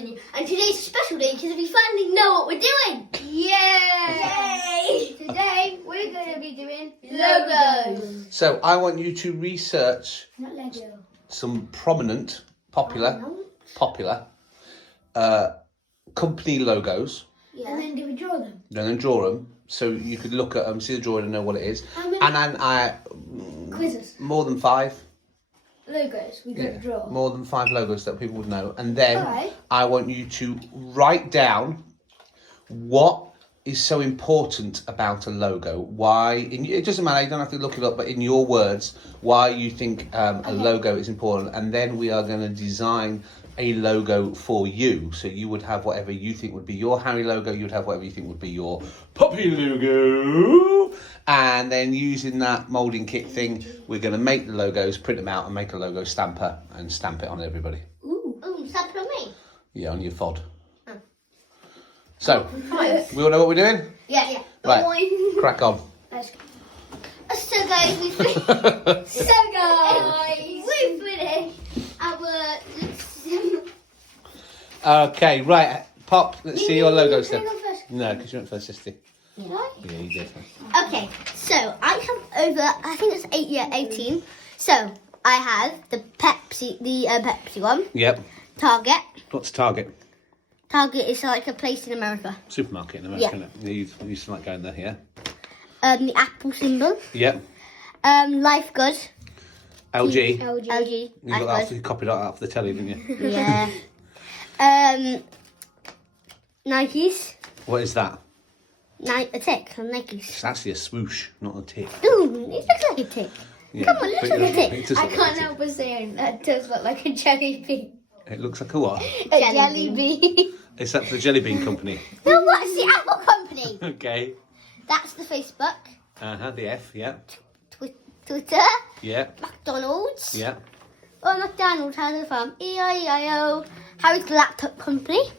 video. And today's a special day because we finally know what we're doing. Yay! Today we're going to be doing logos. So I want you to research Not Lego. some prominent, popular company logos. Yeah. And then do we draw them? Then draw them. So you could look at them, see the drawing and know what it is. And then quizzes. More than 5. Logos we got to draw. More than 5 logos that people would know. And then I want you to write down what is so important about a logo. Why, it doesn't matter, you don't have to look it up, but in your words, why you think a logo is important. And then we are going to design a logo for you. So you would have whatever you think would be your Harry logo, you'd have whatever you think would be your Poppy logo. And then using that moulding kit thing, we're going to make the logos, print them out and make a logo stamper and stamp it on everybody. Ooh, stamp it on me? Yeah, on your FOD. So, we all know what we're doing? Yeah. Right, crack on. Let's go. So guys, we finished our... Okay, right, Pop, let's see your logos then. First. No, because you went first, sister. Did I? Yeah, you did. Okay, so I have over, I think it's 18. So I have the Pepsi one. Yep. Target. What's Target? Target is like a place in America. Supermarket in America, isn't it? You used to like going there, yeah? The Apple symbol. Yep. Life Good. LG. LG. You got that after you copied that off the telly, didn't you? Yeah. Nikes. What is that? A tick on Nikes. It's actually a swoosh, not a tick. Ooh, it looks like a tick. Yeah, Come on, let's look at it. does I look like can't a help but saying that does look like a jelly bean. tick. It looks like a what? A jelly bean. Is that the Jelly Bean Company? No, what's the Apple Company? Okay. That's the Facebook. The F, yeah. Twitter. Yeah. McDonald's. Yeah. Oh, McDonald's has a farm. E-I-E-I-O. Harry's Laptop Company.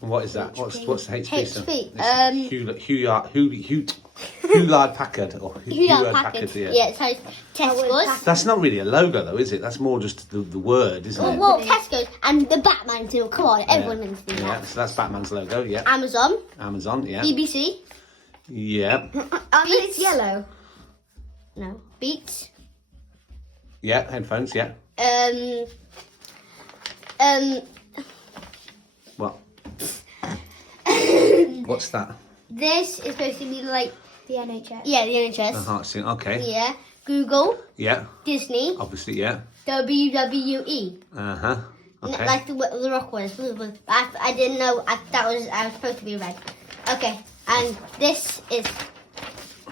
And what is that? What's the HP? HP. Hewlett Packard or Hewlett Packard. Yeah. Yeah, so Tesco's. That's not really a logo though, is it? That's more just the word, isn't it? Well, Tesco's and the Batman too. Come on, everyone knows that. Yeah, so that's Batman's logo, yeah. Amazon. Yeah. BBC. Yeah. It's yellow. No. Beats. Yeah, headphones, yeah. What? What's that? This is supposed to be like The NHS. the NHS. The heart scene, okay. Yeah. Google. Yeah. Disney. Obviously, yeah. WWE. Okay. Like the rock one. I didn't know I was supposed to be red. Okay, and this is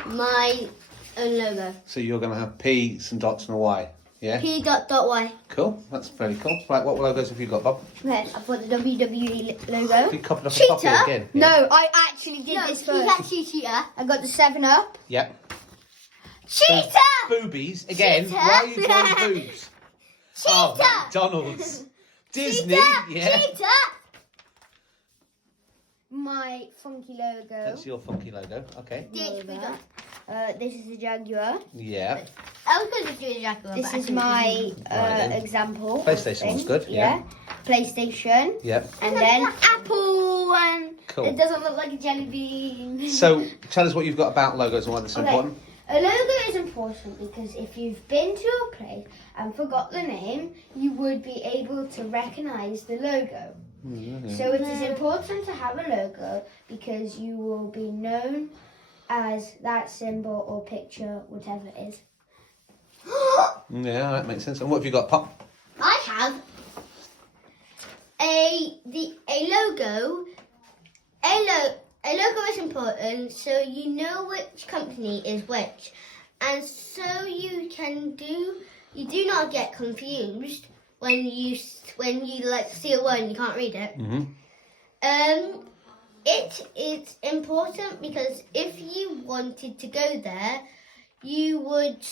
my own logo. So you're going to have P, some dots and a Y, yeah? P.Y. Cool, that's very cool. Right, what logos have you got, Bob? Red. I've got the WWE logo. You copied off a copy Cheetah? again. No, I actually did this he's first. actually cheetah. I got the 7-Up. Yep. Cheetah! Boobies, again. Cheetah. Why are you drawing boobs? Cheetah! Oh, McDonald's. Disney, yeah. Cheetah! My funky logo. That's your funky logo, okay. DHP. This is the Jaguar. Yeah. I was going to do a Jaguar. This but I is couldn't. my then. example. PlayStation thing. one's good, yeah. PlayStation. Yep. And then Apple, and Cool. it doesn't look like a jelly bean. So, tell us what you've got about logos and why they're so important. A logo is important because if you've been to a place and forgot the name, you would be able to recognise the logo. So it is important to have a logo because you will be known as that symbol or picture, whatever it is. Yeah, that makes sense. And what have you got, Pop? I have a logo. A logo is important, so you know which company is which, and so you do not get confused when you like see a word and you can't read it. It's important because if you wanted to go there, you would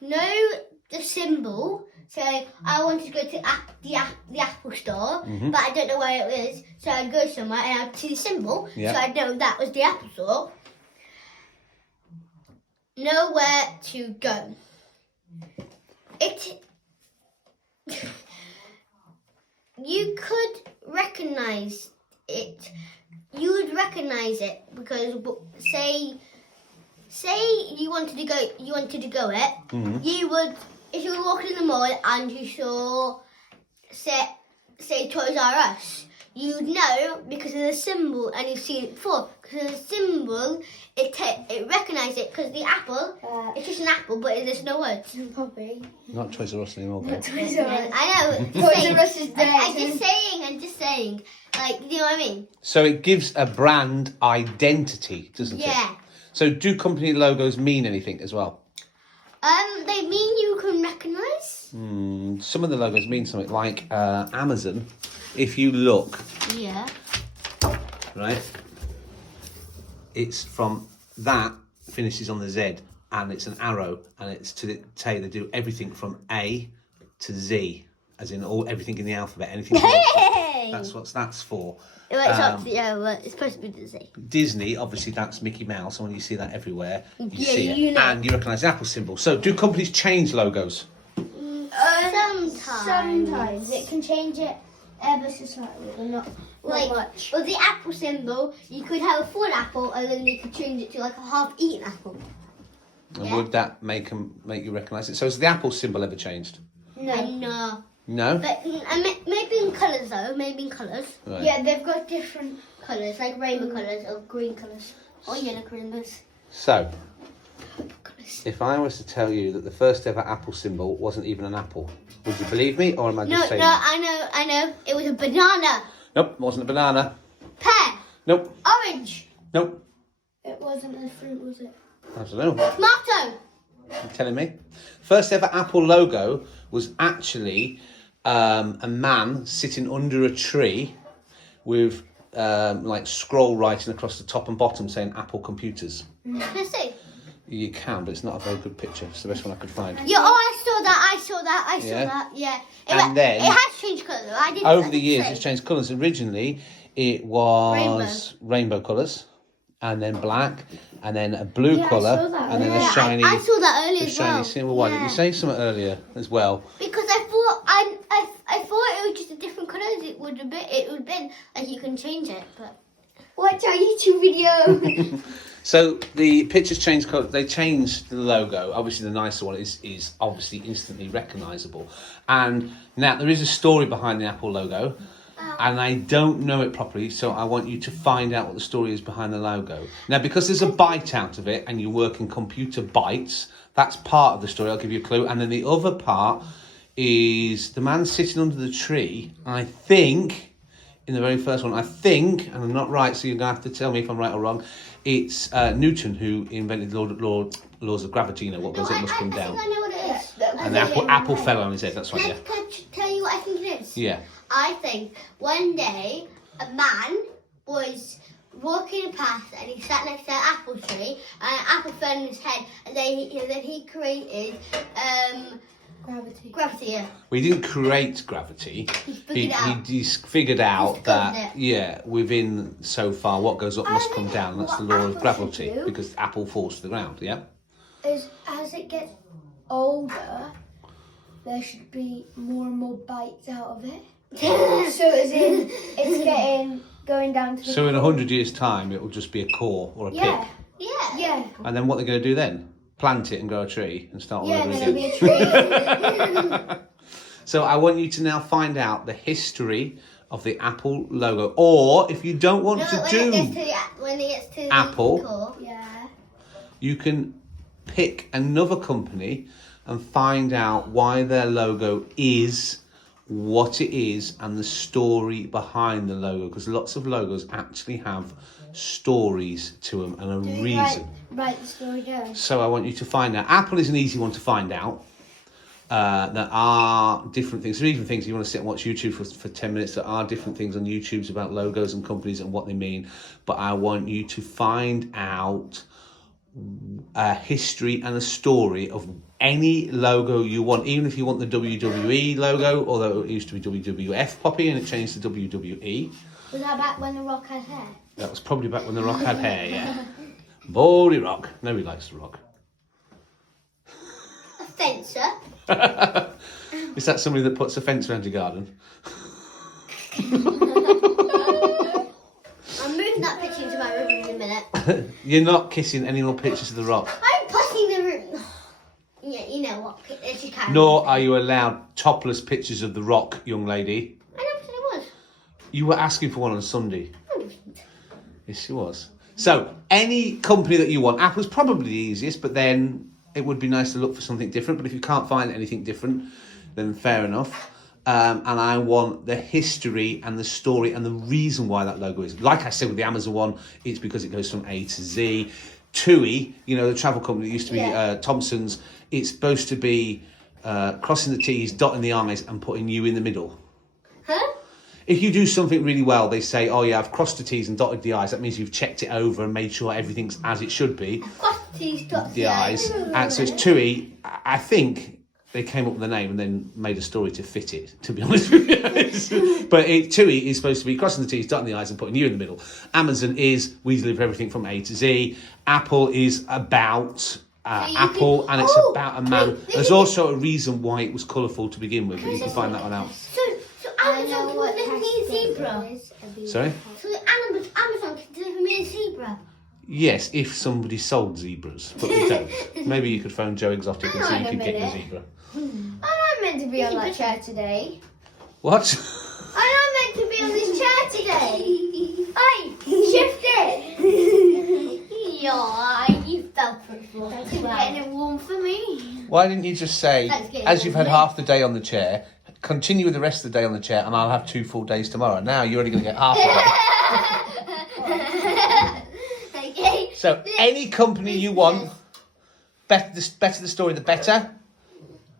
know the symbol. So I wanted to go to the Apple store, but I don't know where it is. So I'd go somewhere and I'd see the symbol, so I'd know that was the Apple store. Know where to go. You could recognise it. You would recognise it because say you wanted to go it. Mm-hmm. You would, if you were walking in the mall and you saw say Toys R Us, you'd know because of the symbol, and you've seen it before because of the symbol. It recognised it because the apple. It's just an apple, but there's no words. Probably. Not Toys R Us anymore. Babe. Toys R Us. I know. Toys R Us is dead. I'm just saying. Like, you know what I mean? So it gives a brand identity, doesn't it? Yeah. So do company logos mean anything as well? They mean you can recognise. Some of the logos mean something, like Amazon. If you look, Yeah. right, it's from that finishes on the Z, and it's an arrow, and it's to tell you they do everything from A to Z, as in everything in the alphabet. Anything. Hey! That's what that's for. It's supposed to be Disney. Disney, obviously, that's Mickey Mouse, and when you see that everywhere, you Yeah, see it, you know. and you recognise the Apple symbol. So, do companies change logos? Sometimes it can change it ever so slightly, but not much. With the apple symbol, you could have a full apple, and then you could change it to like a half-eaten apple. And Yeah. would that make you recognise it? So, has the Apple symbol ever changed? No. No. But maybe in colours though. Maybe in colours. Right. Yeah, they've got different. Colours like rainbow colours or green colours or yellow colours. So, if I was to tell you that the first ever Apple symbol wasn't even an apple, would you believe me, or am I just saying? I know. It was a banana. Nope, it wasn't a banana. Pear. Nope, Orange. nope. It wasn't a fruit, was it? I don't know. Tomato. You're telling me? First ever Apple logo was actually a man sitting under a tree with like scroll writing across the top and bottom saying Apple Computers. Can I see? You can, but it's not a very good picture. It's the best one I could find. Yeah, I saw that. Yeah. And then- it has changed colour. I did. Over the years, it's changed colours. Originally, it was rainbow colours, and then black, and then a blue Yeah, I colour, saw that. and then Yeah, a shiny. I saw that earlier as shiny well. symbol. Why didn't you say something earlier as well? Because I thought I thought it was just a different colours. It would have been like you can change it, but Watch our YouTube video. So the pictures changed colour. They changed the logo. Obviously, the nicer one is obviously instantly recognisable. And now there is a story behind the Apple logo, and I don't know it properly. So I want you to find out what the story is behind the logo. Now, because there's a bite out of it, and you work in computer bytes, that's part of the story. I'll give you a clue. And then the other part is the man sitting under the tree. I think. In the very first one, I think, and I'm not right, so you're going to have to tell me if I'm right or wrong, it's Newton who invented the laws of gravity, you know, what goes up must come down. I think I know what it is. And the apple fell on his head, that's right, yeah. Can I tell you what I think it is? Yeah. I think one day a man was walking past and he sat next to an apple tree and an apple fell on his head and then he created gravity. Yeah. Well, he didn't create gravity. He figured it out. He figured out He's that, discovered it. yeah, within so far, what goes up must come think down. That's the what law of apples gravity, should do- because the apple falls to the ground, yeah? As it gets older, there should be more and more bites out of it. So as in, it's going down to the So in 100 years' time, it will just be a core or a Yeah, pip. yeah. And then what they're going to do then? Plant it and grow a tree and start all Yeah, over and then again. it'll be a tree. So I want you to now find out the history of the Apple logo. Or if you don't want to do When it gets to the Apple. core. Yeah. you can pick another company and find out why their logo is what it is and the story behind the logo, because lots of logos actually have stories to them and a reason. Write the story down. So I want you to find out. Apple is an easy one to find out. There are different things. There are even things you want to sit and watch YouTube for 10 minutes. There are different things on YouTube about logos and companies and what they mean. But I want you to find out a history and a story of any logo you want. Even if you want the WWE logo, although it used to be WWF, Poppy, and it changed to WWE. Was that back when The Rock had hair? That was probably back when The Rock had hair, yeah. Baldy Rock. Nobody likes The Rock. A fencer. Is that somebody that puts a fence around your garden? Yeah. You're not kissing any more pictures of The Rock. I'm putting the room. Yeah, you know what? If you can. Nor are you allowed topless pictures of The Rock, young lady. I never said it was. You were asking for one on Sunday. Yes, she was. So, any company that you want, Apple's probably the easiest, but then it would be nice to look for something different. But if you can't find anything different, then fair enough. And I want the history and the story and the reason why that logo is. Like I said with the Amazon one, it's because it goes from A to Z. TUI, you know, the travel company that used to be Thompson's, it's supposed to be crossing the T's, dotting the I's and putting you in the middle. Huh? If you do something really well, they say, oh yeah, I've crossed the T's and dotted the I's. That means you've checked it over and made sure everything's as it should be. Crossed the T's, dotted The I's. And so it's TUI. I think they came up with the name and then made a story to fit it, to be honest with you. But TUI is supposed to be crossing the T's, dotting the I's and putting you in the middle. Amazon is, we deliver everything from A to Z. Apple is about Apple and it's about a man. There's also a reason why it was colourful to begin with, but you can find that one out. So Amazon can deliver me a zebra. Sorry? So Amazon can deliver me a zebra. Yes, if somebody sold zebras, but they don't. Maybe you could phone Joe Exotic and see if you could get a zebra. I'm not meant to be on that chair today. What? I'm not meant to be on this chair today. Hey, shift it. Yeah, you fell for it. Thanks for getting it warm for me. Why didn't you just say, as you've had half the day on the chair, continue with the rest of the day on the chair and I'll have 2 full days tomorrow. Now you're only going to get half the day. Okay. So any company you want, better the story, the better.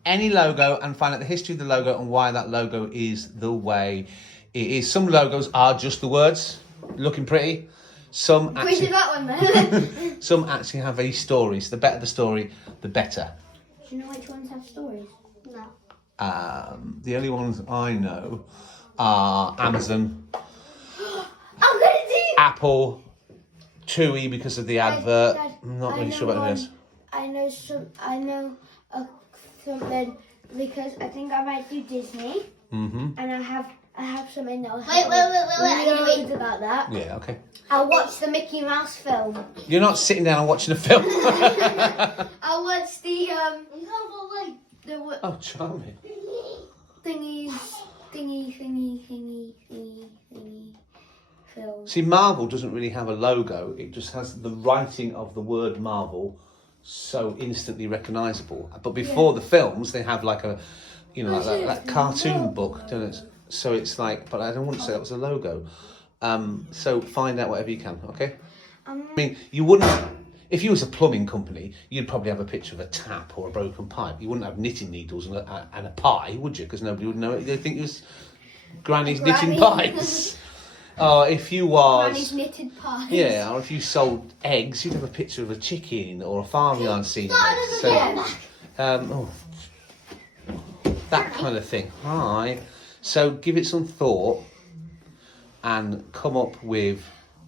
Any logo and find out the history of the logo and why that logo is the way it is. Some logos are just the words, looking pretty. Some actually, that one then. some actually have a story. So the better the story, the better. Do you know which ones have stories? No. The only ones I know are Amazon, I'm gonna do. Apple, TUI because of the advert. Dad, I'm not really know sure about this. I know something because I think I might do Disney. Mm-hmm. And I have something that will Wait, I need to wait. loads about that. Yeah, okay. I'll watch the Mickey Mouse film. You're not sitting down and watching a film. I'll watch the Oh, charming. thingy film. See, Marvel doesn't really have a logo. It just has the writing of the word Marvel so instantly recognisable. But before the films, they have like a, you know, like that cartoon book, don't it? So it's like, but I don't want to say that was a logo. So find out whatever you can, okay? I mean, you wouldn't, if you was a plumbing company, you'd probably have a picture of a tap or a broken pipe. You wouldn't have knitting needles and a pie, would you? Because nobody would know it. They'd think it was Granny's knitting pies. Or if you was... Granny's knitted pies. Yeah, or if you sold eggs, you'd have a picture of a chicken or a farmyard scene. So, that kind of thing. Right. So give it some thought and come up with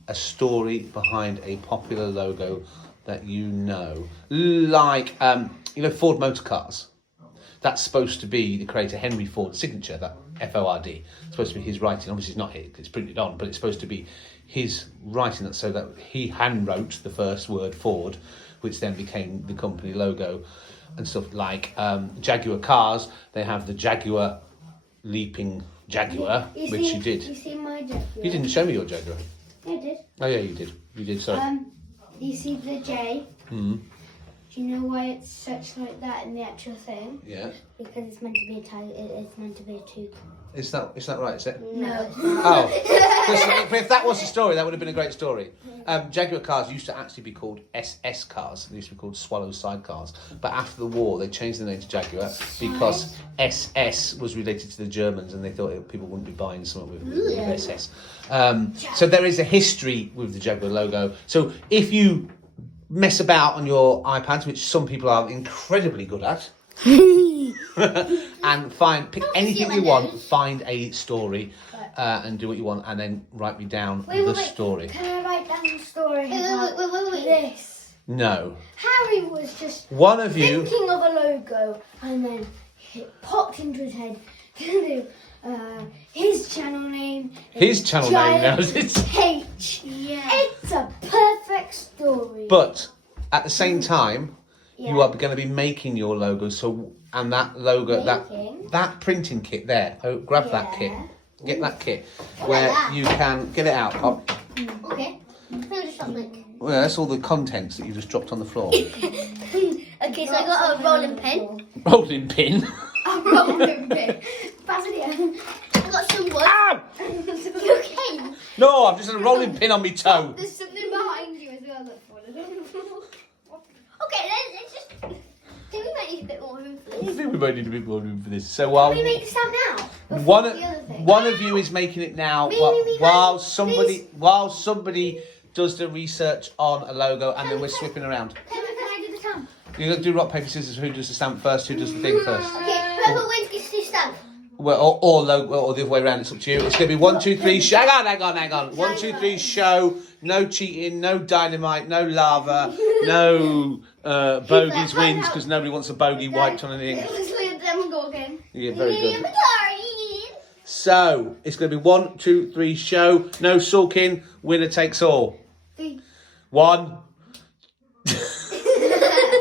a story behind a popular logo that you know. Like, Ford Motor Cars. That's supposed to be the creator Henry Ford's signature, that Ford. It's supposed to be his writing. Obviously, it's not his, it's printed on, but it's supposed to be his writing, so that he hand wrote the first word Ford, which then became the company logo and stuff. Like Jaguar cars, they have the Jaguar leaping Jaguar, you did. You see my Jaguar? You didn't show me your Jaguar. I did. Oh yeah, you did. You did. Sorry. You see the J? Hmm. Do you know why it's such like that in the actual thing? Yeah. Because it's meant to be a tie. It's meant to be a tube. Is that right? Is it? No. Oh, but if that was the story, that would have been a great story. Jaguar cars used to actually be called SS cars. They used to be called Swallow sidecars. But after the war, they changed the name to Jaguar because SS was related to the Germans, and they thought people wouldn't be buying something with SS. So there is a history with the Jaguar logo. So if you mess about on your iPads, which some people are incredibly good at, and pick anything you want, find a story, and do what you want, and then write me down the story. Can I write down the story Wait. this? No. Harry was just One of you. thinking of a logo, and then it popped into his head. His channel name. His channel name now is it? H. Yeah. It's a perfect story. But at the same time, you Yeah. are going to be making your logo. So and that logo, Making? that printing kit there. Oh, grab that kit. Yeah. Get that kit where you can get it out, Pop. Okay. I'll just like. Well, that's all the contents that you just dropped on the floor. Okay, so I got a rolling pin. Rolling pin. A rolling pin. Pass it here. I got some wood. Ow! You okay? No, I've just had a rolling pin on my toe. There's something behind you as well that's fallen. Okay, let's just. Do we might need a bit more room for I this? think we might need a bit more room for this. So Can we make this out now? one The other thing. one of you is making it now Me, while please. somebody does the research on a logo, and then we're swapping around. Can I do the stamp? You're going to do rock, paper, scissors. Who does the stamp first? Who does the thing first? Okay, whoever wins gets to stamp. Well, or logo, or the other way around. It's up to you. It's going to be 1, 2, 3. Hang on. 1, 2, 3. Show. No cheating. No dynamite. No lava. No bogeys wins because nobody wants a bogey wiped on anything. Let's let them go again. Yeah, very good. Sorry. So it's going to be 1, 2, 3. Show. No sulking. Winner takes all. 3. 1.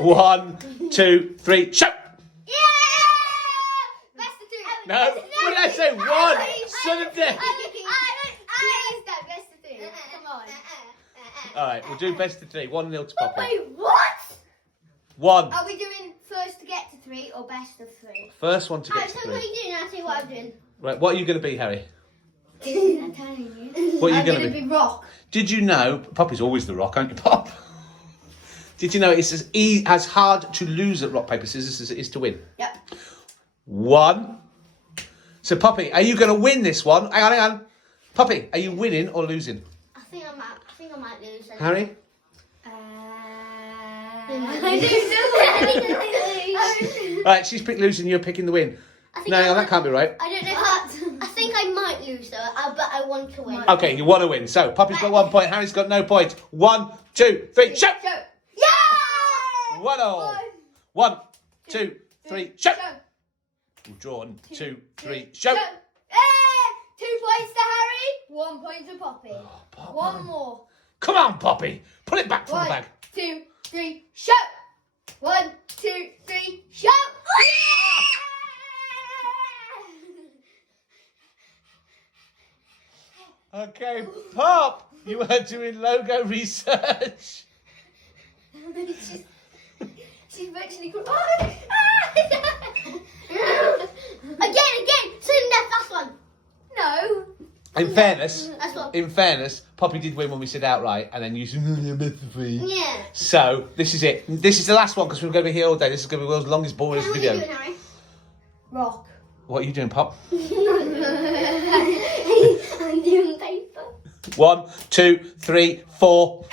1, 2, 3. Show. Yeah! Best of 2. No. What did I say? 1. Son of death. Best of 3. Come on. All right, we'll do best of 3. 1-0 to Poppy. Wait, what? 1. Are we doing first to get to 3 or best of 3? First one to get Alright, to so what are 3. you doing? I'll tell you what I'm doing. Right, what are you going to be, Harry? I'm telling you. What are you I'm going to be? rock. Did you know, Poppy's always the rock, aren't you, Pop? Did you know it's as hard to lose at rock, paper, scissors as it is to win? Yep. 1. So, Poppy, are you going to win this one? Hang on. Poppy, are you winning or losing? I think I might lose. Harry? I don't know. Right, she's picked losing, you're picking the win. No, hang on, that can't be right. I don't know. I think I might lose though, but I want to win. Okay, you want to win. So, Poppy's got 1 point, Harry's got no points. 1, 2, 3, show! Yeah! 1 all. 1, 2, 3, show! Drawn. 2, 3, show! 2 points to Harry, 1 point to Poppy. Pop, One more. Come on, Poppy. Put it back from the 1, bag. 2, 3, show! 1, 2, 3, show! Okay, Pop, you are doing logo research. She's virtually crying. Again. So the last one. No. In fairness, That's what. Poppy did win when we said outright, and then you said, Yeah. So, this is it. This is the last one, because we're going to be here all day. This is going to be the world's longest, boringest What are you video. doing, Harry? Rock. What are you doing, Pop? I'm doing paper. 1, 2, 3, 4.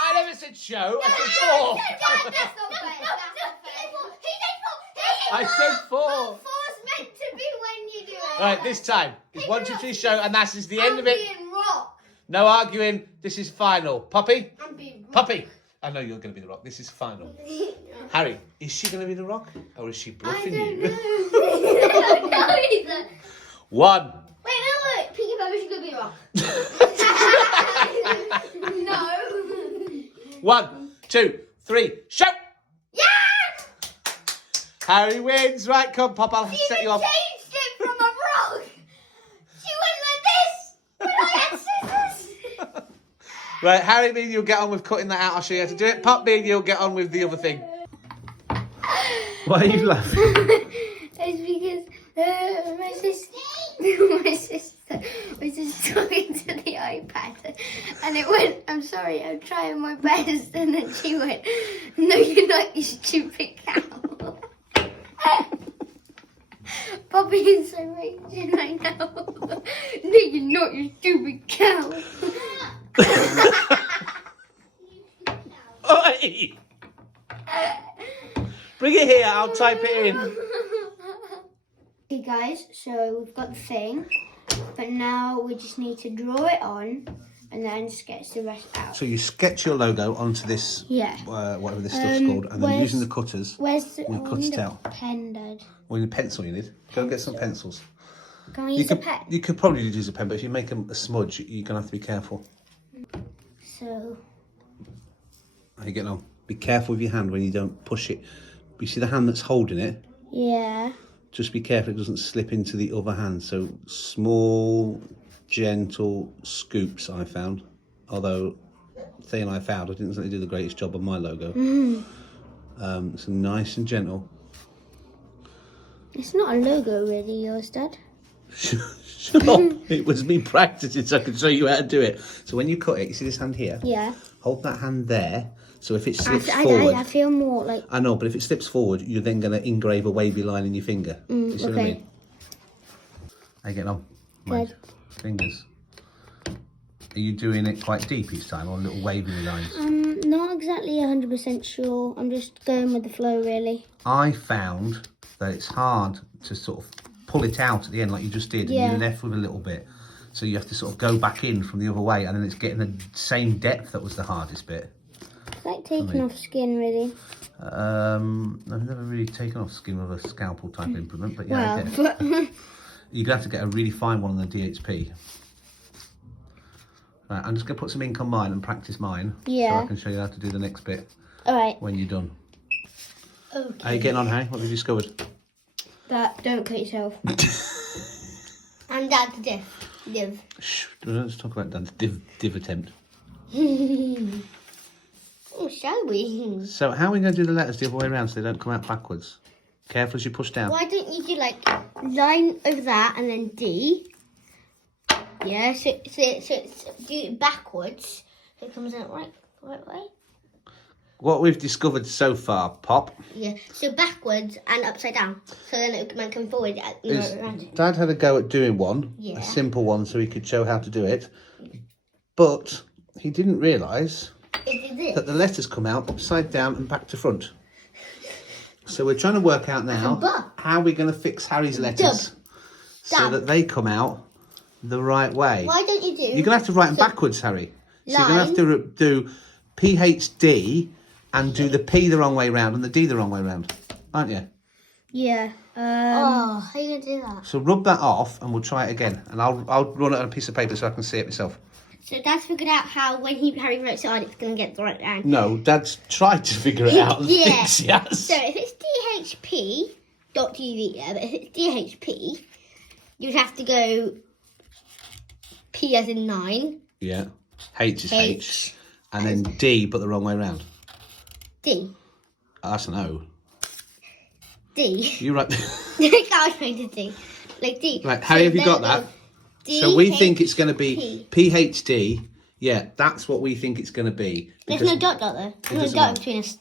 I never said show, I said 4. That's not fair. I said 4. Four's meant to be when you do it. Right, this time. It's 1, 2, 3, show, and that is the end of it. being rock. No arguing. This is final. Poppy? I'm being rock. Poppy! I know you're going to be the rock. This is final. Harry, is she going to be the rock? Or is she bluffing you? I don't know either. 1. Wait. Pinky Pepper should go be rock. No. 1, 2, 3, show! Yeah! Harry wins. Right, come, Pop. I'll set you off. Changed it from a rock. She went like this when I had scissors. Right, Harry, me and you'll get on with cutting that out. I'll show you how to do it. Pop, me and you'll get on with the other thing. Why are you laughing? It's because my sister was just talking to the iPad, and it went, "I'm sorry, I'm trying my best," and then she went, "No, you're not, you stupid cow." Poppy is so raging right now. "No, you're not, you stupid cow." Oi! Bring it here. I'll type it in. Okay guys, so we've got the thing, but now we just need to draw it on and then sketch the rest out. So you sketch your logo onto this, Yeah. whatever this stuff's called, and then using the cutters, Where's the, you cut it out. pen, Dad? Well, you need a pencil you need. Go and get some pencils. Can I use a pen? You could probably use a pen, but if you make a smudge, you're going to have to be careful. So... How are you getting on? Be careful with your hand when you don't push it. You see the hand that's holding it? Yeah. Just be careful it doesn't slip into the other hand. So small, gentle scoops, I found. Although, saying I found, I didn't really do the greatest job on my logo. So nice and gentle. It's not a logo really, yours, Dad. Shut up. It was me practicing so I could show you how to do it. So when you cut it, you see this hand here? Yeah. Hold that hand there. So if it slips forward... I feel more like... I know, but if it slips forward, you're then going to engrave a wavy line in your finger. You see what I mean? How you getting on? Good. Fingers. Are you doing it quite deep each time, or little wavy lines? Not exactly 100% sure. I'm just going with the flow, really. I found that it's hard to sort of pull it out at the end like you just did, and you're left with a little bit. So you have to sort of go back in from the other way, and then it's getting the same depth that was the hardest bit. It's like taking off skin, really. I've never really taken off skin with a scalpel type implement, but yeah, I Well, get it. You're going to have to get a really fine one on the DHP. Right, I'm just going to put some ink on mine and practice mine. Yeah. So I can show you how to do the next bit alright. when you're done. Okay. How are you getting on, Harry? What have you discovered? But don't cut yourself. And Dad's div. Shh, let's talk about Dan's div attempt. Oh, shall we? So how are we going to do the letters the other way around so they don't come out backwards? Careful as you push down. Why don't you do like line over that and then D? Yeah, so do it backwards so it comes out right way. What we've discovered so far, Pop, Yeah, so backwards and upside down. So then it might come forward. is Around. Dad had a go at doing one, Yeah. a simple one, so he could show how to do it. But he didn't realise It is that the letters come out upside down and back to front. So we're trying to work out now how we're going to fix Harry's letters so that they come out the right way. Why don't you do? You're going to have to write them backwards, Harry. So you're going to have to do PHD and do the P the wrong way round and the D the wrong way round, aren't you? Yeah. Oh, how are you going to do that? So rub that off and we'll try it again. And I'll run it on a piece of paper so I can see it myself. So Dad's figured out how when Harry writes it on, it's going to get the right round. No, Dad's tried to figure it out and Yeah. thinks he has. So if it's DHP.TV, yeah, but if it's DHP, you'd have to go P as in 9. Yeah. H is H. And then D, but the wrong way round. D. That's an O. D. You right. I can't find a D. Like D. Right, Harry, have you got that? So we think it's going to be PHD. Yeah, that's what we think it's going to be. There's no dot though. There's no dot between us.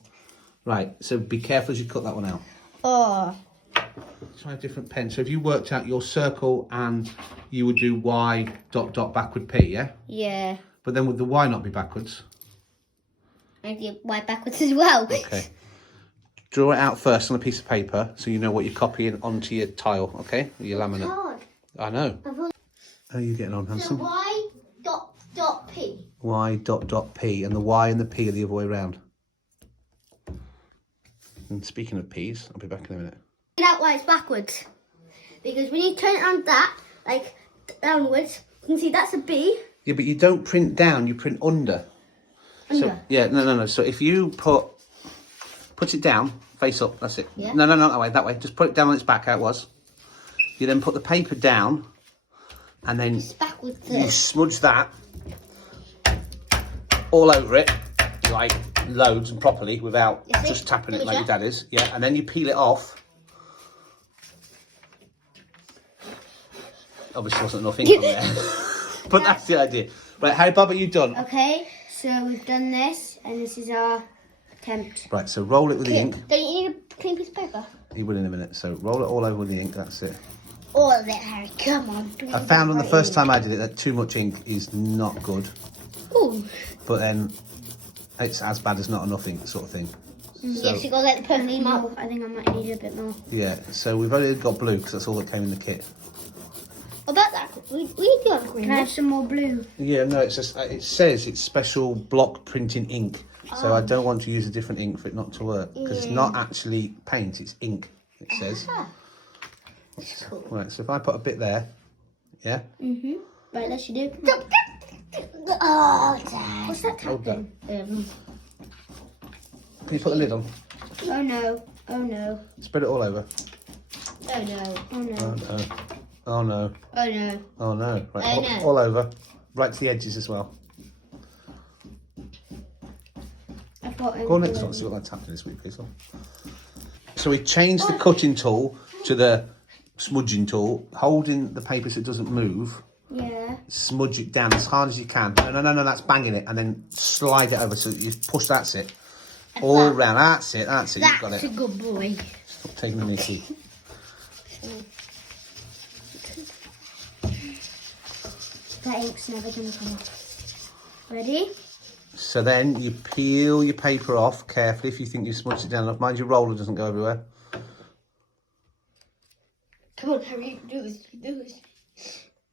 Right, so be careful as you cut that one out. Oh. Try a different pen. So if you worked out your circle and you would do Y ... backward P, yeah? Yeah. But then would the Y not be backwards? I do Y backwards as well. Okay. Draw it out first on a piece of paper so you know what you're copying onto your tile, okay? Or your laminate. Hard. I know. How are you getting on, So handsome? Y dot P. Y ... P, and the Y and the P are the other way around. And speaking of P's, I'll be back in a minute. That why it's backwards. Because when you turn it on that, like downwards, you can see that's a B. Yeah, but you don't print down, you print under. So, Under? yeah, no. So if you put it down, face up, that's it. Yeah. No, that way. Just put it down on its back, how it was. You then put the paper down, and then It's backwards. you smudge that all over it, like loads and properly, without Is it? just tapping it Is like it? your dad is. Yeah, and then you peel it off. Obviously wasn't enough ink on there. But that's the idea. Right, Harry Bob, are you done? Okay, so we've done this, and this is our attempt. Right, so roll it with the ink. Don't you need a clean piece of paper? He will in a minute. So roll it all over with the ink, that's it. All of it, Harry. Come on. I found on the first time I did it that too much ink is not good. Ooh. But then it's as bad as not enough ink sort of thing. So, Yes, you got to let the I perfect need mark. more. I think I might need a bit more. yeah, so we've only got blue because that's all that came in the kit. What about that? We do have green. Can I have some more blue? Yeah, no, it's just, it says it's special block printing ink. So I don't want to use a different ink for it not to work. Because it's not actually paint, it's ink, it says. That's cool. Right, so if I put a bit there, yeah? Right, let's do. Oh, Dad. What's that Hold that. tapping? Can you put the lid on? Oh no. Oh no. Spread it all over. Oh no. Oh no. Oh no. Oh no. Oh no. Right, Oh, no. all over. Right to the edges as well. I thought Go on next one, see what that's happening this week, please. So we changed the cutting tool to the smudging tool, holding the paper so it doesn't move. Yeah. Smudge it down as hard as you can. No, that's banging it, and then slide it over so you push. That's it. All round. That's it. You've got That's it. a good boy. Stop taking the mickey. That ink's never gonna come off. Ready? So then you peel your paper off carefully if you think you've smudged it down enough. Mind your roller doesn't go everywhere. Come on, Harry. Do this. Do this.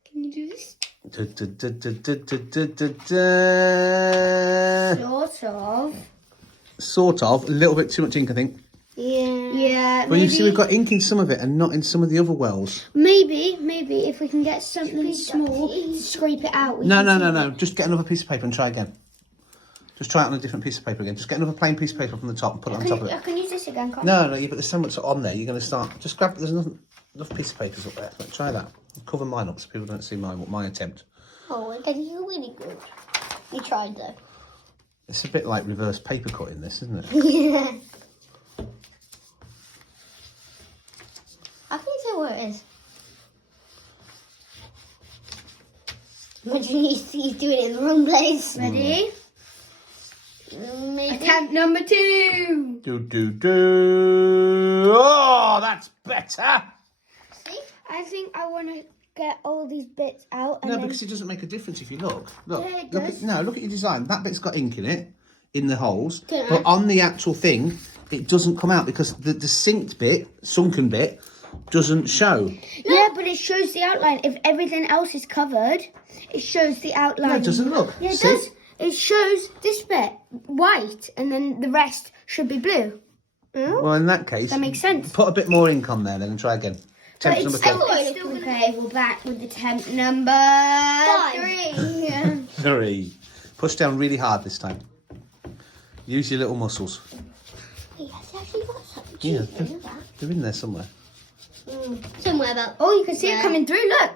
Can you do this? Sort of. Sort of. A little bit too much ink, I think. Yeah. Yeah. Well, you see, we've got ink in some of it and not in some of the other wells. Maybe if we can get something small to scrape it out. No. Just get another piece of paper and try again. Just try it on a different piece of paper again. Just get another plain piece of paper from the top and put it on top of I it. can use this again, can't No, but there's so much on there. You're going to start. Just grab. There's enough piece of papers up there. Right, try that. I'll cover mine up so people don't see my attempt. Oh, we're getting really good. You tried though. It's a bit like reverse paper cutting, this, isn't it? Yeah. I can tell where it is. Imagine he's doing it in the wrong place. Ready? Maybe. Attempt number 2. Do. Oh, that's better. See? I think I want to get all these bits out. And No, then... because it doesn't make a difference if you look. Look, Yeah, it look does. look at your design. That bit's got ink in it, in the holes. Don't But I? on the actual thing, it doesn't come out because the sunken bit, doesn't show. Yeah, but it shows the outline. If everything else is covered, it shows the outline. No, it doesn't look. Yeah, it See? does. It shows this bit white, and then the rest should be blue. Well, in that case, That makes sense. put a bit more ink on there then and try again. Temp number 2. It's still okay. We're back with the temp number 3. 3. Push down really hard this time. Use your little muscles. He has actually got something. Yeah, Look at that. they're in there somewhere. Somewhere about. Oh, you can see it coming through. Look.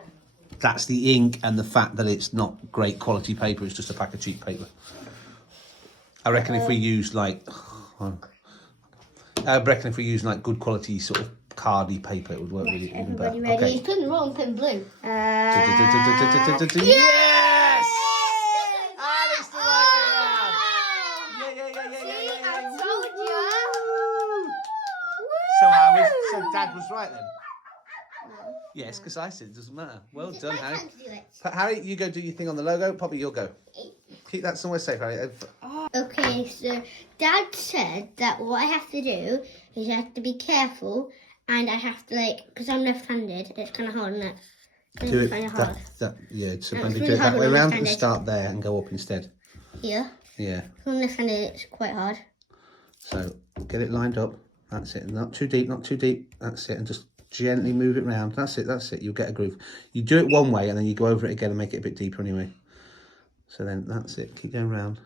That's the ink and the fact that it's not great quality paper. It's just a pack of cheap paper. I reckon if we use like, good quality sort of cardy paper, it would work really even better. Everybody ready? He's putting the wrong pin blue. Yes! Ah, that's the right way around. Yeah. So Dad was right then. Yes, because I said it doesn't matter. Well It's done, my Harry. time to do it. Harry, you go do your thing on the logo. Poppy, you'll go. Keep that somewhere safe, Harry. Okay, so Dad said that what I have to do is I have to be careful and I have to because I'm left-handed, it's kind of hard, isn't it? Do it. Kind of hard. Yeah, so It's maybe really do it hard that way when around at the left-handed. start there and go up instead. Here. Yeah. When I'm left-handed, it's quite hard. So get it lined up. That's it. Not too deep, not too deep. That's it. And just gently move it round. That's it. You'll get a groove. You do it one way and then you go over it again and make it a bit deeper anyway. So then that's it. Keep going round.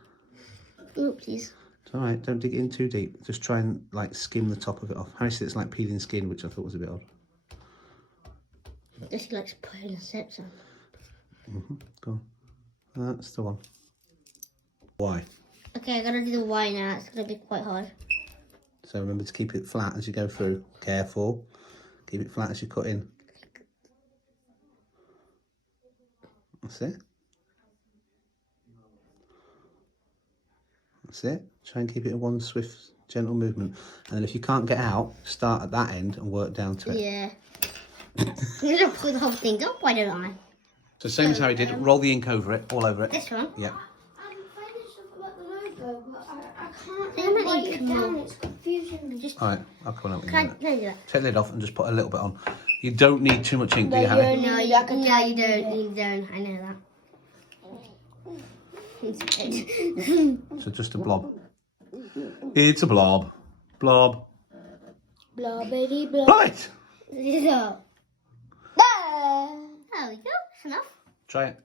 Oopsies. It's all right. Don't dig it in too deep. Just try and skim the top of it off. Harry said it's like peeling skin, which I thought was a bit odd. Just likes putting the steps on. Go on. That's the one. Why? Okay, I gotta do the Y now. It's gonna be quite hard. So remember to keep it flat as you go through. Careful. Keep it flat as you cut in. That's it. That's it. Try and keep it in one swift, gentle movement. And then if you can't get out, start at that end and work down to it. Yeah. I'm gonna put the whole thing up, why don't I? So same as Harry did, roll the ink over it, all over it. This one? Yeah. I'm finding stuff about the logo, but I can't write it down. It's confusing me. Just All right, I'll come on. can I do that? Take the lid off and just put a little bit on. You don't need too much ink, do you, Harry? No, Like a you don't. tiny You don't. I know that. So just a blob. It's a blob. Blob. Blobbity blob. Blob it! So, Ah. there we go. That's enough. Try it.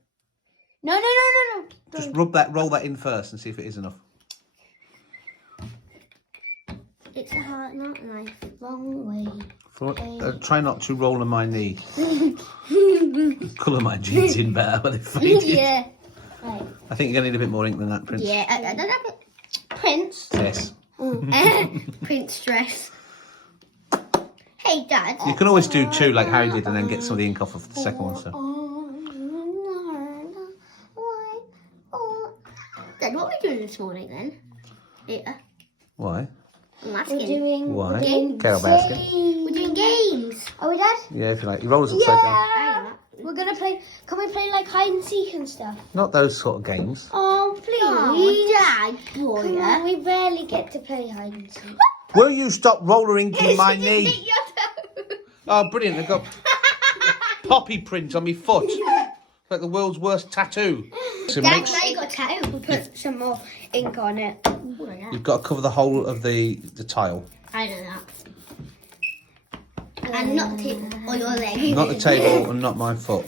No. Just roll that in first and see if it is enough. It's a heart, not a knife. Wrong way. Try not to roll on my knee. Colour my jeans in better when they faded. Yeah. Right. I think you're going to need a bit more ink than that, Prince. Yeah, I don't have it. Prince. Yes. Prince dress. Hey, Dad. You can always do two like Harry did and then get some of the ink off of the second one. So. Dad, what are we doing this morning then? Yeah. Why? I'm We're asking. doing Why? games. Carol basket. We're doing games. Are we, Dad? Yeah, if you like. You roll us upside down. Yeah. We're gonna play. Can we play like hide and seek and stuff? Not those sort of games. Oh, please. Oh, Dad, boy. Come on, we rarely get to play hide and seek. Will you stop roller inking my knee? Oh, brilliant. They've got poppy print on my foot. It's like the world's worst tattoo. So Dad, make now you got a tattoo. We'll put some more ink on it. you've got to cover the whole of the tile. I know that. And not tip on your leg. Not the table and not my foot.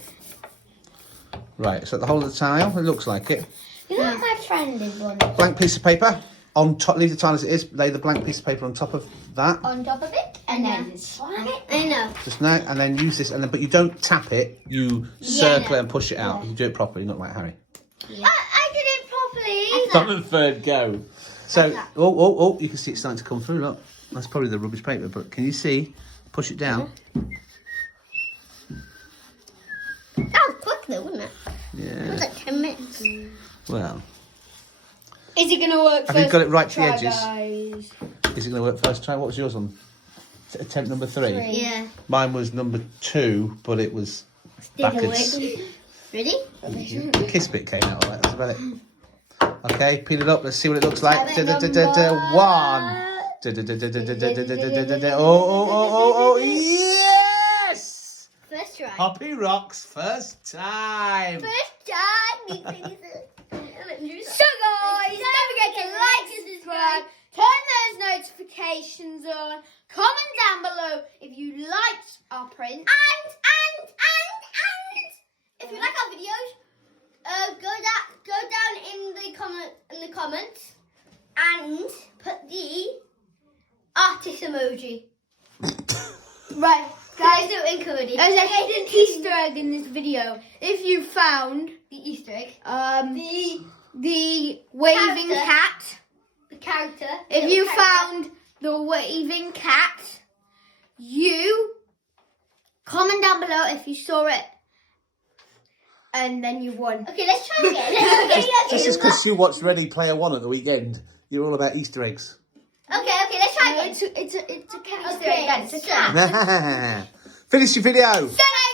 Right, so the whole of the tile, it looks like it. You know what my friend did one? Blank piece of paper. On top, leave the tile as it is, lay the blank piece of paper on top of that. On top of it, and then slide it. I know. Just now, and then use this, and then, but you don't tap it, you circle it and push it out. You do it properly, not like Harry. Yeah. I did it properly. On the third go. So, oh, you can see it's starting to come through, look. That's probably the rubbish paper, but can you see? Push it down. That was quick though, wasn't it? It Yeah. was like 10 minutes. Well, Is it gonna work? have you got it right to the Try, edges? guys. Is it going to work first try? What was yours on? Attempt number 3? Yeah. Mine was number 2, but it was backwards. Ready? The kiss bit came out. All right, that's about it. Okay, peel it up. Let's see what it looks like. Seven One. number. Oh, yes! First try. Poppy rocks first time. First time. So guys, don't forget to like and subscribe, turn those notifications on, comment down below if you liked our print. And if you like our videos, go down in the comments and put the artist emoji. Right, Guys, guys, do ink already. there's a hidden Easter egg in this video. If you found The Easter egg. the waving Character. cat, The character. if you found the waving cat, you comment down below if you saw it, and then you won. Okay, let's try again. Just because you watched Ready Player One at the weekend, you're all about Easter eggs. Okay, let's try again. It's a cat. Okay, It's a cat. Finish your video. Ta-da!